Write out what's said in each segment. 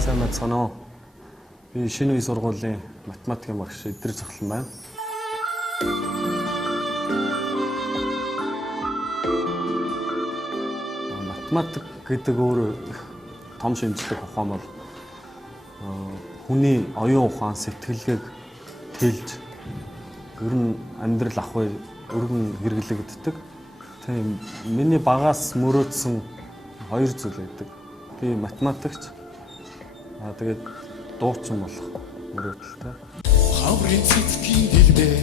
сайн байцгаана уу. Би шинэ үе сургуулийн математикийн багш Эдэр Цахлан байна. Математик гэдэг өөр том шинжлэх ухаан бол хүний оюун ухаан, сэтгэлгээг тэлж ер нь амьдрал ахуй өргөн хэрэглэгддэг. Тийм миний багаас мөрөөдсөн хоёр зүйл байдаг. Би математикч. Тэгээд дуучин болох мөрөөдөлтэй. Хаврын цэцгийн дэлбээ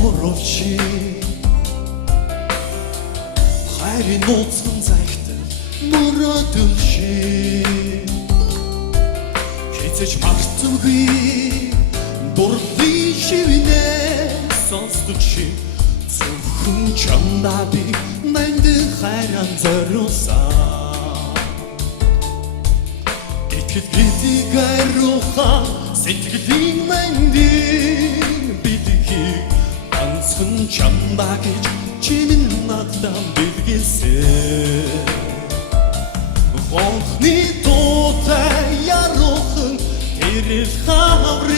оролчи хайрын нууцхан загтал мөрөөдөл ши хэцэж мартамгүй дурлын шивнэ сонсдог ши зөвхөн чамдаа би мэндэн хайран зориулсан Гитиг айруха сэтгэлийн мэндийн бидгийг ганцхан чамдаа гэж чимэн надад бэлгэлсэн Хонхны туутай ярухан тэрэл хаврыг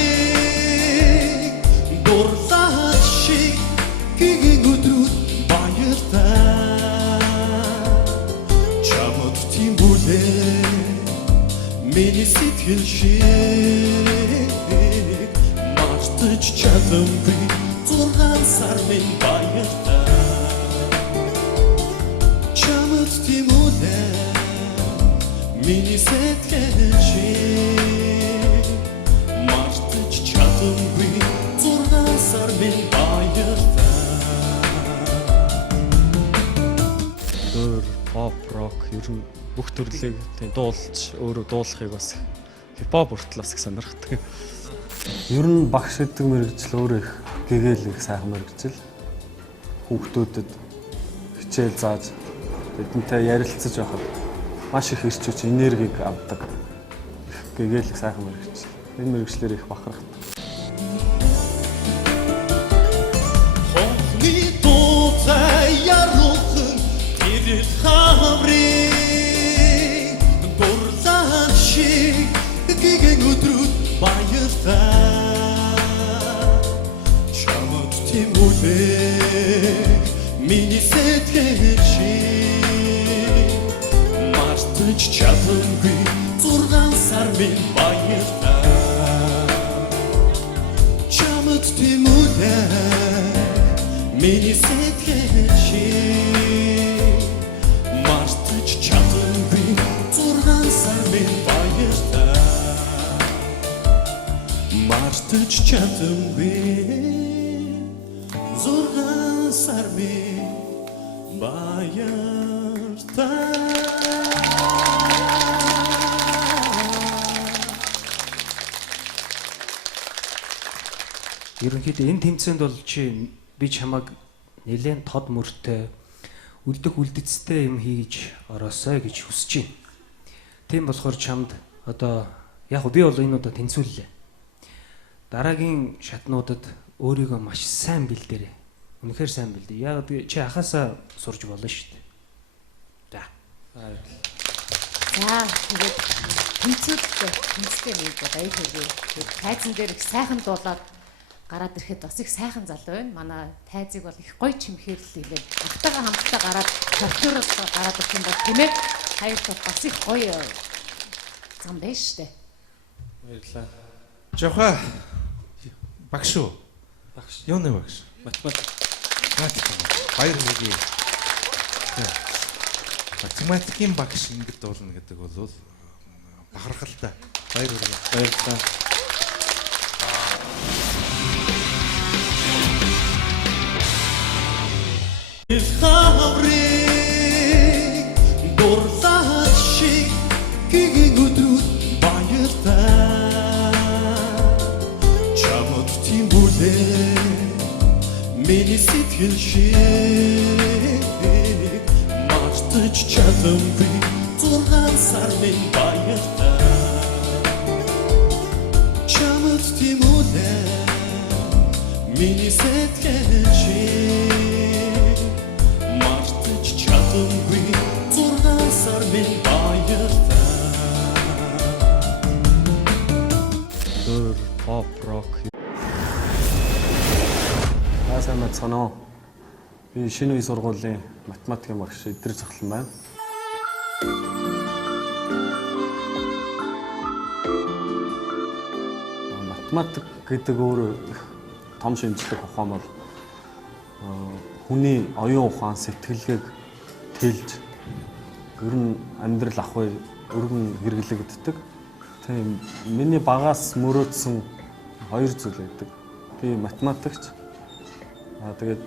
дурлаад шиг гигийн өдрүүд баяртай чамд тийм бүлээ Миний сэтгэл шиг мартаж чадамгүй 6 сар минь баяртай чамд тийм үлээ миний сэтгэл шиг мартаж чадамгүй 6 сар минь баяртай Дөр, pop, rock ер нь бүх төрлийг тийм дуулж өөрөө дуулахыг бас хипхоп хүртэл бас их сонирхдаг. Ер нь багш гэдэг мэргэжил өөрөө их гэгээл их сайхан мэргэжил. Хүүхдүүдэд хичээл зааж тэдэнтэй ярилцаж байхад маш их эрч хүч энергийг авдаг. Гэгээл их сайхан мэргэжил. Энэ мэргэжлэр их бахархдаг. Хонхны туутай ярухан тэрэл хаврыг Гигийн өдрүүд баяртай чамд тийм үлээ миний сэтгэл шиг мартаж чадамгүй 6 сар минь баяртай чамд тийм үлээ миний сэтгэл шиг мартаж чадамгүй 6 сар минь баяртай Мартаж чадамгүй 6 сар минь баяртай Ерөнхийдөө энэ тэмцээнд бол би чамайг нэлээд тод мөртэй үлдэх үлдэцтэй юм хийж ороосой гэж хүсэж байна. Тийм болохоор чамд одоо яг би бол энэ удаа тэнцвүүллээ. Дараагийн шатнуудад өөрийгөө маш сайн бэлдээрэй. Үнэхээр сайн бэлдээ. Яг чи ахаасаа сурж болно шүү дээ. За. За тэгээд тэнцвэртэй нэг баяр хүргэе. Тайзан дээр их сайхан дуулаад гараад ирэхэд бас их сайхан залуу байна. Манай тайзыг бол их гоё чимхээр л ингээд автагаа хамтдаа гараад тортороос гараад ирэх юм бол тийм ээ. Хоёрт бас их гоё зам байна шүү дээ. Баярлалаа. Жохоо багш уу? Багш. Юуны багш? Математик. Баяр хүргэе. Математикийн багш ингэж дуулна гэдэг бол бахархалтай. Баяр хүргэе. Баярлалаа. Хаврыг дурлаад шиг гигийн өдрүүд баяртай чамд тийм бүлээ миний сэтгэл шиг мартаж чадамгүй 6 сар минь баяртай чамд тийм үлээ миний сэтгэл шиг мартаж чадамгүй 6 сар минь баяртай Сайн байна уу? Би шинэ үе сургуулийн математикийн багш Идэр Захлан байна. Математик гэдэг өөр их том шинжлэх ухаан бол хүний оюун ухаан, сэтгэлгээг тэлж ер нь амьдрал ахуй өргөн хэрэглэгддэг. Тийм миний багаас мөрөөдсөн хоёр зүйл байдаг. Би математикч. Тэгээд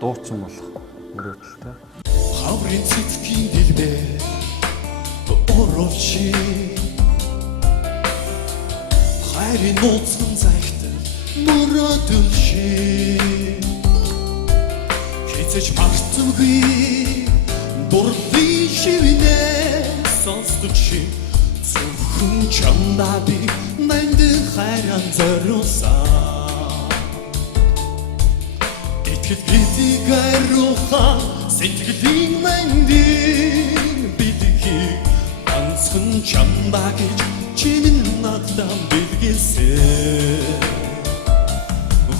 дуучин болох мөрөөдөлтэй. Хаврын цэцгийн дэлбээ оролчи хайрын нууцхан загтал мөрөөдөл ши хэцэж мартамгүй дурлын шивнэ сонсдог ши зөвхөн чамдаа би мэндэн хайран зориулсан итгэл гэдгийг айруулсан сэтгэлийн мэндийн бидгийг ганцхан чамдаа гэж чиний надад бэлгэлсэн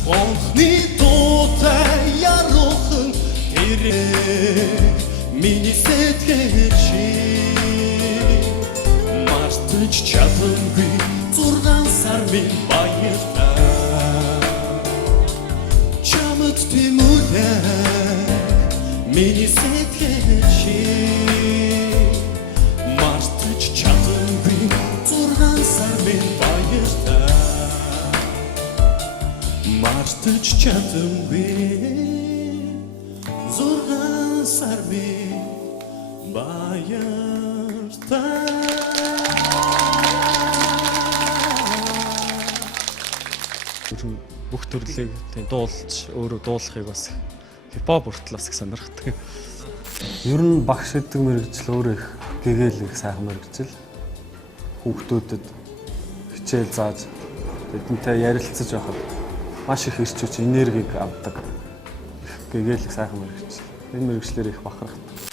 Хонхны дуутай ярухан хэрэг миний сэтгэл чи мартаж чадамгүй 6 сар минь баярлалаа чамд тэмүүлээ миний сэтгэл чи мартаж чадамгүй 6 сар минь баярлалаа мартаж чадамгүй 6 сар минь баярлалаа Бүх төрлийг дуулж өөрөө дуулахыг бас хипхоп хүртэл бас их сонирхдаг. Ер нь багш гэдэг мэргэжил өөрөө их гэгээл их сайхан мэргэжил. Хүүхдүүдэд хичээл зааж тэдэнтэй ярилцаж байхад маш их эрч хүч энергийг авдаг. Гэгээл их сайхан мэргэжил. Энэ мэргэжлэр их бахархдаг.